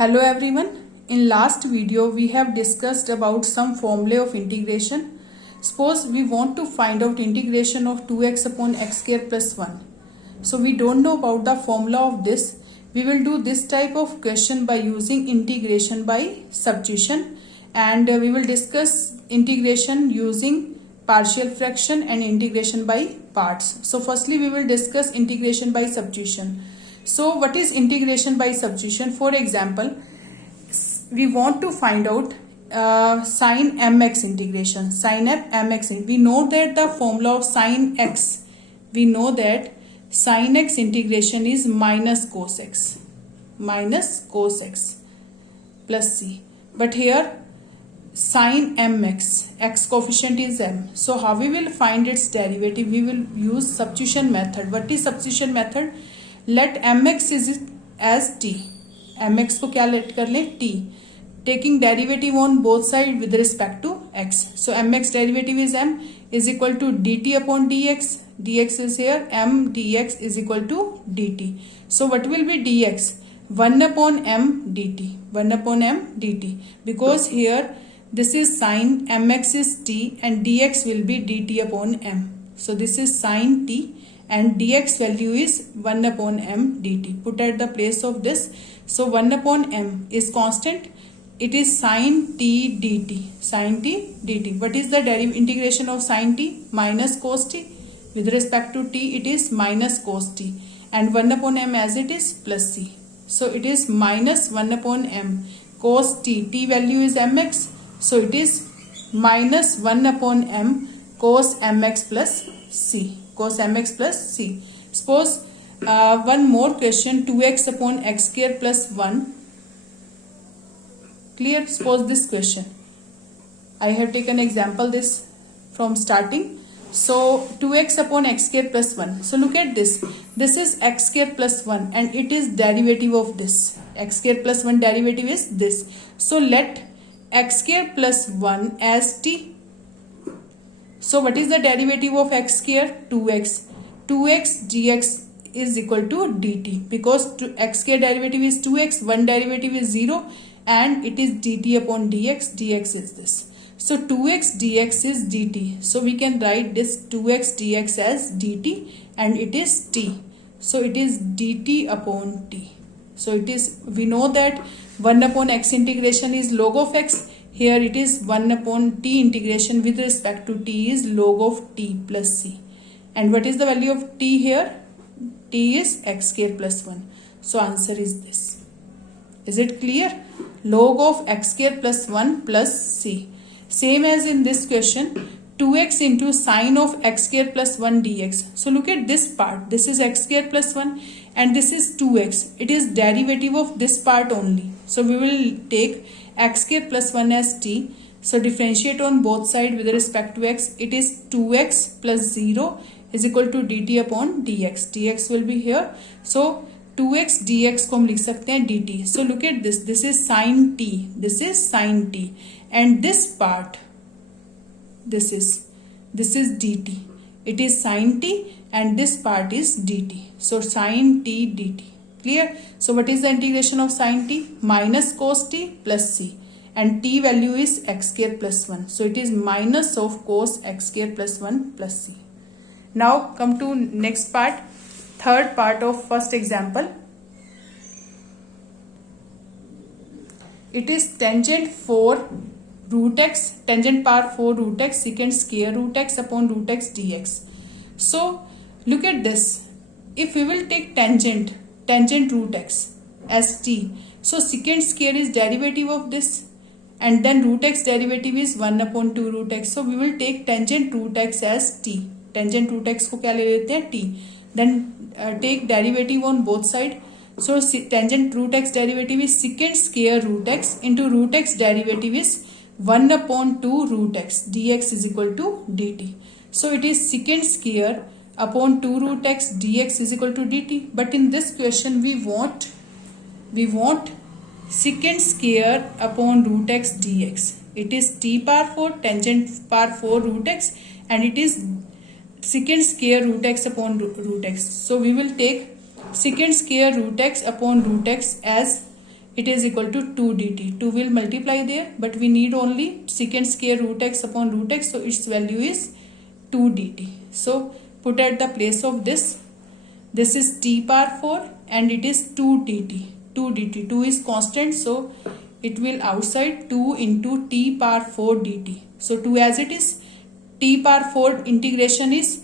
Hello everyone. In last video we have discussed about some formulae of integration. Suppose we want to find out integration of 2x upon x square plus 1. So we don't know about the formula of this. We will do this type of question by using integration by substitution, and we will discuss integration using partial fraction and integration by parts. So firstly we will discuss integration by substitution. So what is integration by substitution? For example, we want to find out sin mx integration. Sin mx. We know that the formula of sin x. We know that sin x integration is minus cos x plus c. But here sin mx, x coefficient is m. So how we will find its derivative? We will use substitution method. What is substitution method? Let mx is as t. mx को क्या late कर लें? t. Taking derivative on both sides with respect to x. So mx derivative is m is equal to dt upon dx. dx is here, m dx is equal to dt. So what will be dx? 1 upon m dt. 1 upon m dt. Because here this is sin mx is t and dx will be dt upon m. So this is sin t and dx value is 1 upon m dt. Put at the place of this. So 1 upon m is constant. It is sin t dt. Sin t dt. What is the integration of sin t? Minus cos t. With respect to t, it is minus cos t. And 1 upon m as it is plus c. So it is minus 1 upon m cos t. T value is mx. So it is minus 1 upon m cos mx plus c. Cos mx plus c. Suppose one more question, 2x upon x square plus 1. Clear? Suppose this question. I have taken example this from starting. So 2x upon x square plus 1. So look at this. This is x square plus 1 and it is derivative of this. X square plus 1 derivative is this. So let x square plus 1 as t. So what is the derivative of x square? 2x. 2x dx is equal to dt. Because x square derivative is 2x, 1 derivative is 0 and it is dt upon dx. dx is this. So 2x dx is dt. So we can write this 2x dx as dt and it is t. So it is dt upon t. So it is, we know that 1 upon x integration is log of x. Here it is 1 upon t integration with respect to t is log of t plus c. And what is the value of t here? T is x square plus 1. So answer is this. Is it clear? Log of x square plus 1 plus c. Same as in this question, 2x into sine of x square plus 1 dx. So look at this part. This is x square plus 1 and this is 2x. It is derivative of this part only. So we will take x square plus 1 as t. So differentiate on both sides with respect to x. It is 2x plus 0 is equal to dt upon dx. dx will be here. So 2x dx को हम लिख सकते हैं dt. So look at this. This is sin t. This is sin t. And this part, this is dt. It is sin t and this part is dt. So sin t dt. Clear? So what is the integration of sin t? Minus cos t plus c. And t value is x square plus 1. So it is minus of cos x square plus 1 plus c. Now come to next part. Third part of first example. It is tangent 4 root x, tangent power 4 root x, secant square root x upon root x dx. So look at this. If we will take tangent root x as t, so secant square is derivative of this and then root x derivative is 1 upon 2 root x. So we will take tangent root x as t. Tangent root x को क्या ले लेते हैं? t. Then take derivative on both sides. So tangent root x derivative is secant square root x into root x derivative is 1 upon 2 root x. dx is equal to dt. So it is secant square upon 2 root x dx is equal to dt. But in this question we want secant square upon root x dx. It is t power 4 tangent power 4 root x and it is secant square root x upon root x. So we will take secant square root x upon root x as it is equal to 2 dt. 2 will multiply there, but we need only secant square root x upon root x, so its value is 2 dt. So put at the place of this is t power 4 and it is 2 dt. 2 dt, 2 is constant, so it will outside 2 into t power 4 dt. So 2 as it is, t power 4 integration is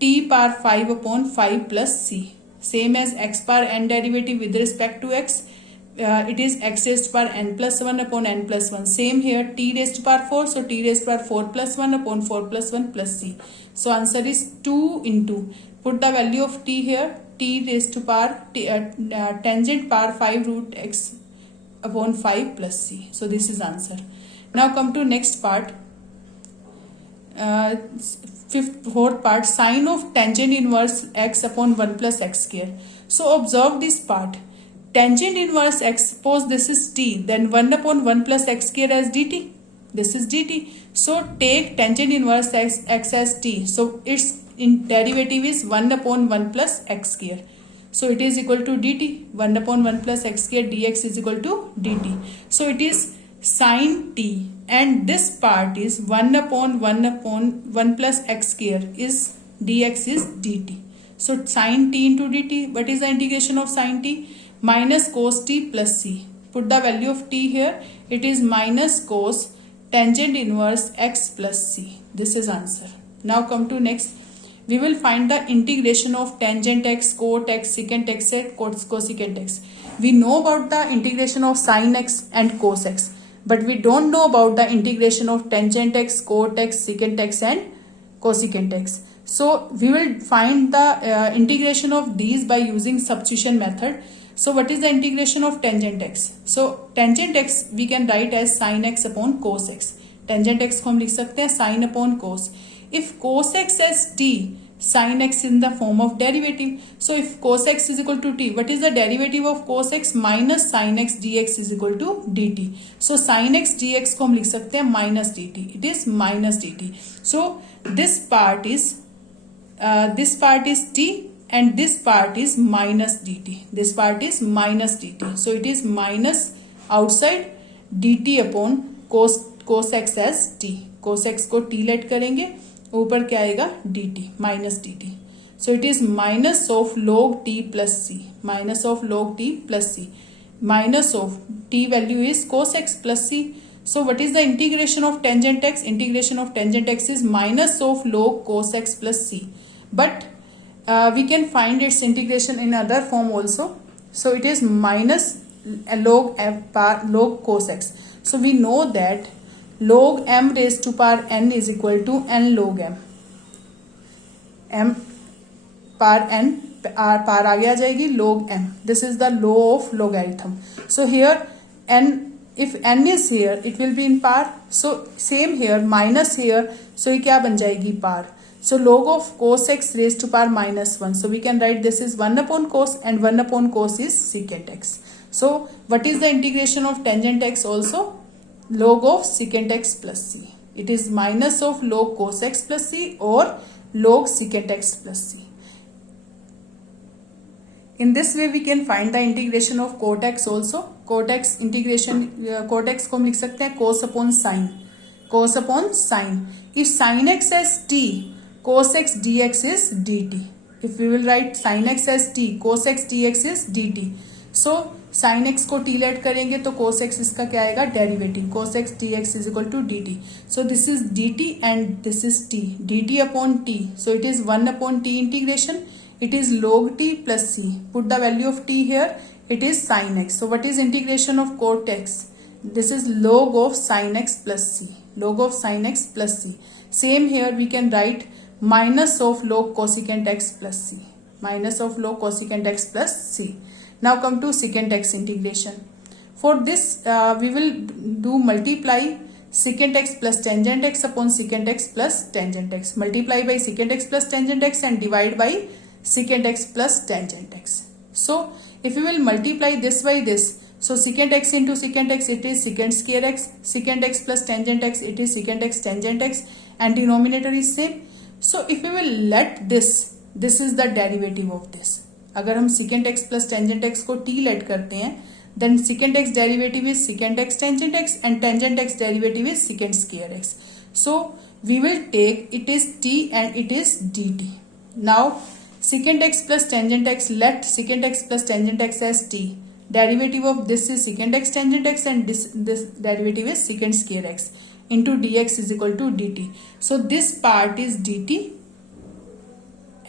t power 5 upon 5 plus c. Same as x power n derivative with respect to x, it is x raised to power n plus 1 upon n plus 1. Same here, t raised to power 4, so t raised to power 4 plus 1 upon 4 plus 1 plus c. So answer is 2 into, put the value of t here, t raised to power tangent power 5 root x upon 5 plus c. So this is answer. Now come to next part. Fourth part, sine of tangent inverse x upon 1 plus x square. So observe this part. Tangent inverse x, suppose this is t, then 1 upon 1 plus x square as dt. This is dt. So take tangent inverse x as t. So its derivative is 1 upon 1 plus x square. So it is equal to dt. 1 upon 1 plus x square dx is equal to dt. So it is sine t, and this part is 1 upon 1 plus x square is dx is dt. So sine t into dt. What is the integration of sine t? Minus cos t plus c. Put the value of t here. It is minus cos tangent inverse x plus c. This is answer. Now come to next. We will find the integration of tangent x, cot x, secant x, and cosecant x. We know about the integration of sin x and cos x, but we don't know about the integration of tangent x, cot x, secant x, and cosecant x. So we will find the integration of these by using substitution method. So what is the integration of tangent x? So tangent x we can write as sin x upon cos x. Tangent x को हम लिख सकते हैं sin upon cos. If cos x as t, sin x in the form of derivative. So if cos x is equal to t, what is the derivative of cos x? Minus sin x dx is equal to dt. So sin x dx को हम लिख सकते हैं minus dt. It is minus dt. So this part is t and this part is minus dt. This part is minus dt. So it is minus outside dt upon cos x as t. Cos x को t late करेंगे, ऊपर क्या आएगा dt, minus dt. So it is minus of log t plus c. Minus of log t plus c. Minus of t value is cos x plus c. So what is the integration of tangent x? Integration of tangent x is minus of log cos x plus c. But we can find its integration in other form also. So it is minus log cos x. So we know that log m raised to power n is equal to n log m. M power n power आगे आ जाएगी log m. This is the law of logarithm. So here n, if n is here, it will be in power. So same here, minus here. So ये क्या बन जाएगी power. So log of cos x raised to power minus 1. So we can write this is 1 upon cos and 1 upon cos is secant x. So what is the integration of tangent x also? Log of secant x plus c. It is minus of log cos x plus c or log secant x plus c. In this way we can find the integration of cot x also. Cot x integration, cot x को हम लिख सकते हैं cos upon sin. Cos upon sin. If sin x as t, cos x dx is dt. If we will write sin x as t, cos x dx is dt. So sin x को t late करेंगे तो cos x इसका क्या आएगा derivative. Cos x dx is equal to dt. So this is dt and this is t. dt upon t. So it is 1 upon t integration. It is log t plus c. Put the value of t here. It is sin x. So what is integration of cot x? This is log of sin x plus c. Log of sin x plus c. Same here we can write minus of log cosecant x plus c. Minus of log cosecant x plus c. Now come to secant x integration. For this we will do multiply secant x plus tangent x upon secant x plus tangent x. Multiply by secant x plus tangent x and divide by secant x plus tangent x. So if we will multiply this by this, so secant x into secant x, it is secant square x. Secant x plus tangent x, it is secant x tangent x, and denominator is same. So if we will let this is the derivative of this. अगर हम secant x plus tangent x को t let करते हैं then secant x derivative is secant x tangent x, and tangent x derivative is secant square x. So we will take, it is t and it is dt. Now secant x plus tangent x, let secant x plus tangent x as t. Derivative of this is secant x tangent x, and this derivative is secant square x into dx is equal to dt. So this part is dt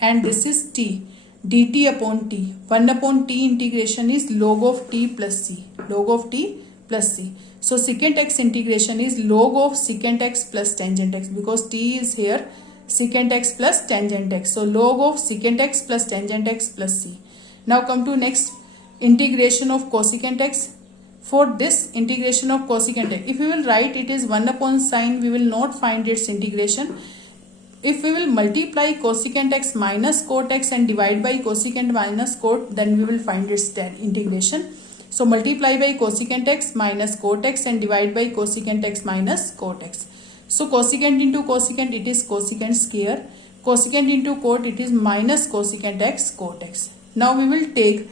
and this is t. dt upon t, 1 upon t integration is log of t plus c, log of t plus c. So secant x integration is log of secant x plus tangent x, because t is here, secant x plus tangent x. So log of secant x plus tangent x plus c. Now come to next, integration of cosecant x. For this integration of cosecant x, if we will write it is 1 upon sine, we will not find its integration. If we will multiply cosecant x minus cot x and divide by cosecant minus cot, then we will find its integration. So multiply by cosecant x minus cot x and divide by cosecant x minus cot x. So cosecant into cosecant, it is cosecant square. Cosecant into cot, it is minus cosecant x cot x. Now we will take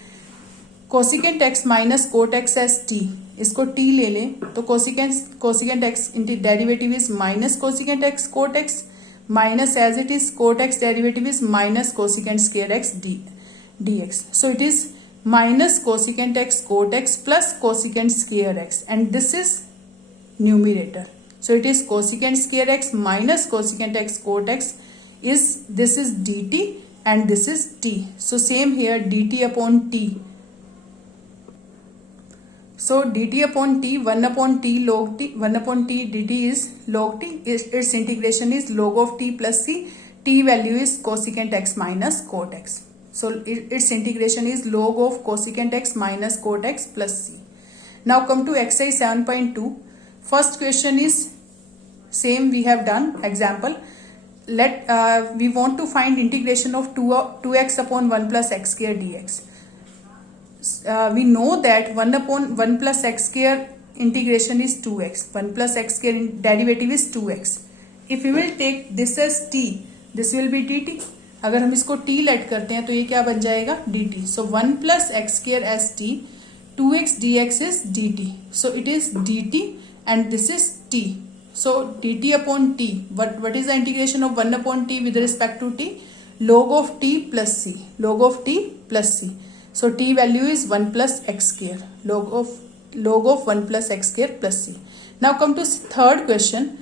cosecant x minus cot x as t. इसको t ले लें तो cosecant x into derivative is minus cosecant x cot x, minus as it is cot x derivative is minus cosecant square x dx. So it is minus cosecant x cot x plus cosecant square x, and this is numerator. So it is cosecant square x minus cosecant x cot x is, this is dt and this is t. So same here, dt upon t. So dt upon t, 1 upon t log t, 1 upon t dt is log t. Its integration is log of t plus c. T value is cosecant x minus cot x. So its integration is log of cosecant x minus cot x plus c. Now come to exercise 7.2. First question is same we have done example. We want to find integration of 2x upon 1 plus x square dx. We know that 1 upon 1 plus x square integration is 2x. 1 plus x square derivative is 2x. If we will take this as t, this will be dt. अगर हम इसको t late करते हैं तो ये क्या बन जाएगा, dt. So 1 plus x square as t, 2x dx is dt. So it is dt and this is t. So dt upon t, what is the integration of 1 upon t with respect to t? Log of t plus c, log of t plus c. So t value is 1 plus x square, log of 1 plus x square plus c. Now come to third question,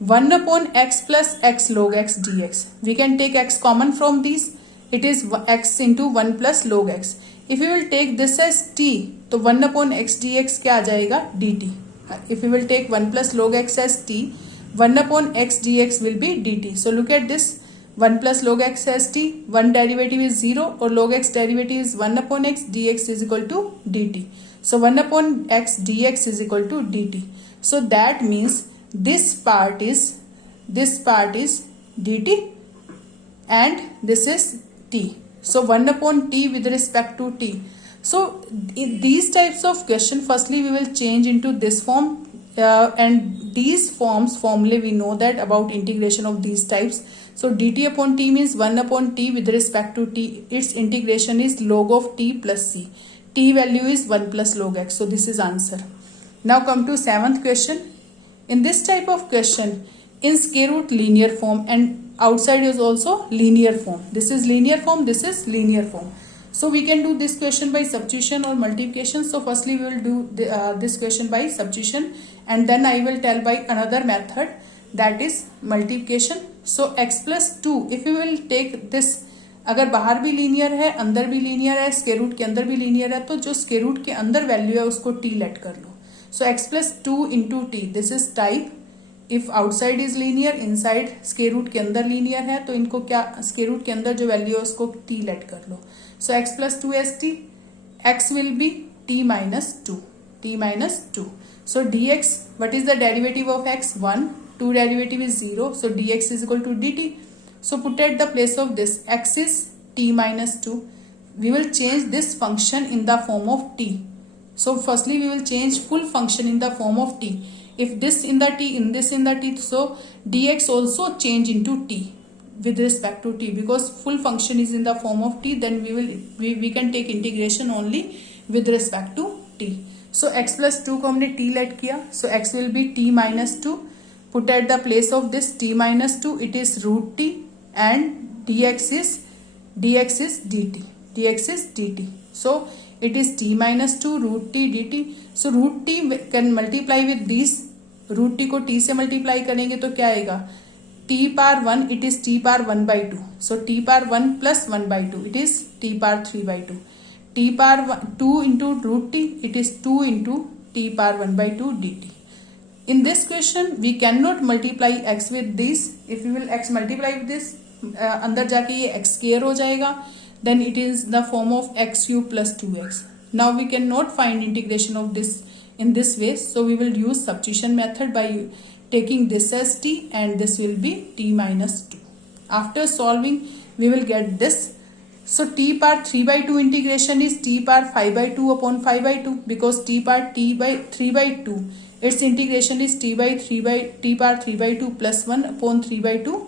1 upon x plus x log x dx. We can take x common from these. It is x into 1 plus log x. If we will take this as t, तो 1 upon x dx क्या आ जाएगा, dt. If we will take 1 plus log x as t, 1 upon x dx will be dt. So look at this. 1 plus log x as t, 1 derivative is 0 or log x derivative is 1 upon x, dx is equal to dt. So 1 upon x dx is equal to dt. So that means this part is dt and this is t. So 1 upon t with respect to t. So in these types of question, firstly we will change into this form, and these formulae we know that about integration of these types. So dt upon t means 1 upon t with respect to t. Its integration is log of t plus c. T value is 1 plus log x. So this is answer. Now come to 7th question. In this type of question, in square root linear form and outside is also linear form. This is linear form, this is linear form. So we can do this question by substitution or multiplication. So firstly we will do this question by substitution, and then I will tell by another method, that is multiplication. So x plus 2, if we will take this, अगर बाहर भी linear है अंदर भी linear है, square root के अंदर भी लीनियर है, तो जो स्क्वायर रूट के अंदर वैल्यू है उसको t लेट कर लो. So x plus 2 into t, this is type. If outside is linear, inside square root के अंदर लीनियर है, तो इनको क्या, स्क्वायर रूट के अंदर जो वैल्यू है उसको t लेट कर लो. So x plus 2 as t, x will be t minus 2, t minus 2. So dx, what is the derivative of x? 1. 2 derivative is 0. So dx is equal to dt. So put at the place of this, x is t minus 2. We will change this function in the form of t. So firstly we will change full function in the form of t. If this in the t, in this in the t, so dx also change into t with respect to t, because full function is in the form of t, then we can take integration only with respect to t. So x plus two को हमने t let किया, so x will be t minus two. Put at the place of this t minus two, it is root t and dx is dt. dx is dt. So it is t minus 2 root t dt. So root t can multiply with these. root t को t से multiply करेंगे तो क्या आएगा, t power 1 it is t power 1 by 2. So t power 1 plus 1 by 2 it is t power 3 by 2. t power 2 into root t it is 2 into t power 1 by 2 dt. In this question we cannot multiply x with this. If we will x multiply with this, अंदर जाके ये x square हो जाएगा, then it is the form of x cube plus 2x. Now we cannot find integration of this in this way, so we will use substitution method by taking this as t and this will be t minus 2. After solving we will get this. So t power 3 by 2 integration is t power 5 by 2 upon 5 by 2, because t power t by 3 by 2, its integration is t power 3 by 2 plus 1 upon 3 by 2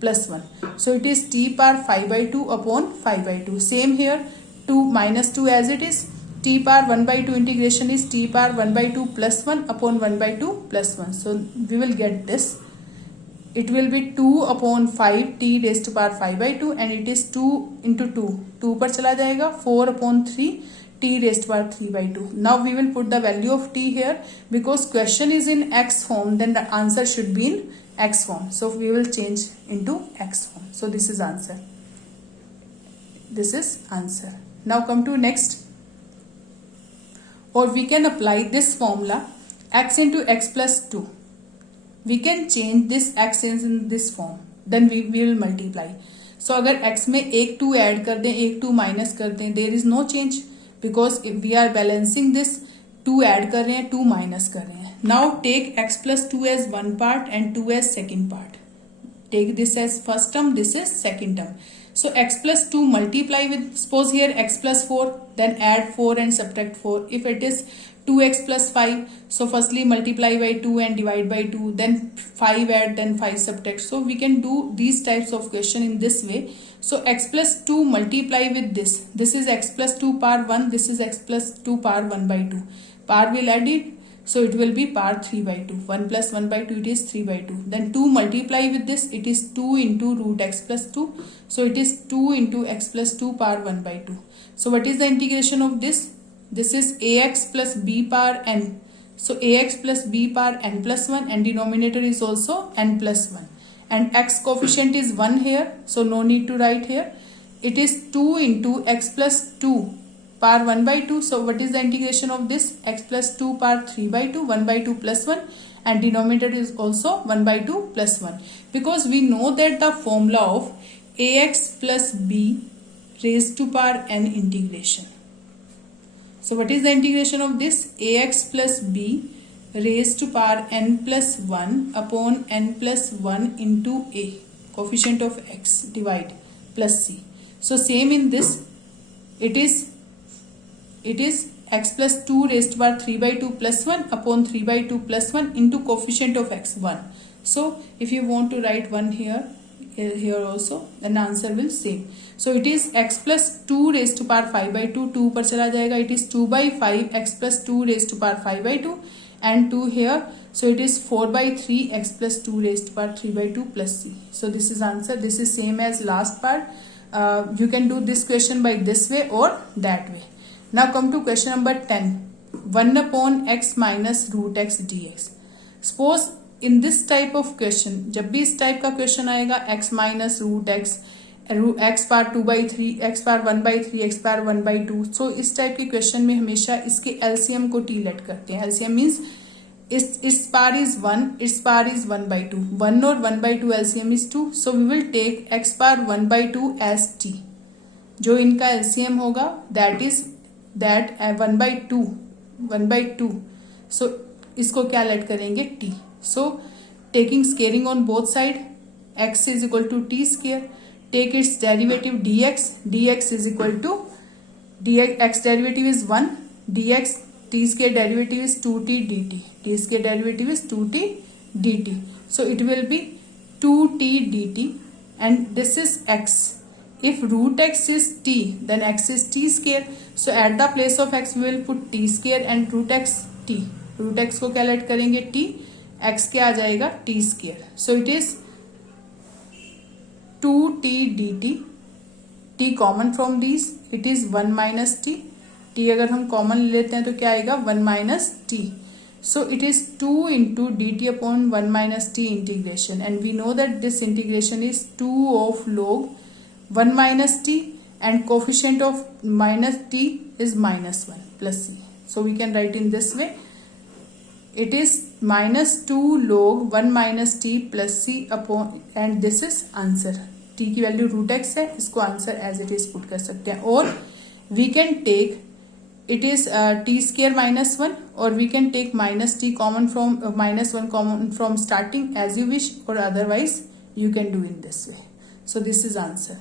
plus 1. So it is t power 5 by 2 upon 5 by 2. Same here, 2 minus 2 as it is. T power 1 by 2 integration is t power 1 by 2 plus 1 upon 1 by 2 plus 1. So we will get this. It will be 2 upon 5 t raised to power 5 by 2 and it is 2 into 2. 2 पर चला जाएगा, 4 upon 3 t raised to power 3 by 2. Now we will put the value of t here, because question is in x form, then the answer should be in x form. So we will change into x form. So this is answer. This is answer. Now come to next. Or we can apply this formula, x into x plus 2. We can change this x in this form, then we will multiply. So अगर x में एक 2 add कर दें, एक 2 minus कर दें, there is no change, because if we are balancing this, 2 add कर रहे हैं, 2 माइनस कर रहे हैं. Now take x plus 2 as one part and 2 as second part. Take this as first term, this is second term. So x plus 2 multiply with, suppose here x plus 4, then add 4 and subtract 4. If it is 2x plus 5, so firstly multiply by 2 and divide by 2, then 5 add, then 5 subtract. So we can do these types of question in this way. So x plus 2 multiply with this. This is x plus 2 power 1, this is x plus 2 power 1 by 2. Power will add it. So it will be power 3 by 2. 1 plus 1 by 2, it is 3 by 2. Then 2 multiply with this, it is 2 into root x plus 2. So it is 2 into x plus 2 power 1 by 2. So what is the integration of this? This is ax plus b power n. So ax plus b power n plus 1, and denominator is also n plus 1. And x coefficient is 1 here, so no need to write here. It is 2 into x plus 2 power 1 by 2. So what is the integration of this? X plus 2 power 3 by 2, 1 by 2 plus 1, and denominator is also 1 by 2 plus 1. Because we know that the formula of ax plus b raised to power n integration. So what is the integration of this? Ax plus b raised to power n plus 1 upon n plus 1 into a, coefficient of x, divide, plus c. So same in this, it is x plus 2 raised to power 3 by 2 plus 1 upon 3 by 2 plus 1 into coefficient of x, 1. So if you want to write 1 here also, then answer will same. So it is x plus 2 raised to power 5 by 2, 2 पर चला जाएगा, it is 2 by 5 x plus 2 raised to power 5 by 2 and 2 here. So it is 4 by 3 x plus 2 raised to power 3 by 2 plus c. So this is answer. This is same as last part. You can do this question by this way or that way. Now come to question number 10. 1 upon x minus root x dx. Suppose in this type of question, जब भी इस type का question आएगा, x minus root x, x power 2 by 3, x power 1 by 3, x power 1 by 2. So इस type के question में हमेशा इसके LCM को t let करते हैं. LCM means its power is 1, its power is 1 by 2. 1 और 1 by 2 LCM is 2. So we will take x power 1 by 2 as t. जो इनका LCM होगा, that is 1 by 2. So इसको क्या लेट करेंगे? t. So taking scaling on both side, x is equal to t square. Take its derivative dx. Dx is equal to x derivative is 1, dx, t square derivative is 2t dt. T square derivative is 2t dt. So it will be 2t dt, and this is x. if root x is t, then x is t square. So at the place of x we will put t square and root x t. root x को क्या late करेंगे t, x क्या आ जाएगा t square. So it is 2t dt. t common from these, it is 1 minus t. t अगर हम common लेते हैं तो क्या आएगा 1 minus t. So it is 2 into dt upon 1 minus t integration, and we know that this integration is 2 of log 1 minus t, and coefficient of minus t is minus 1 plus c. So we can write in this way, it is minus 2 log 1 minus t plus c upon, and this is answer. t की value root x है, इसको answer as it is put कर सकते हैं. और we can take it is t square minus 1, or we can take minus t common from minus 1 common from starting, as you wish, or otherwise you can do in this way. So this is answer.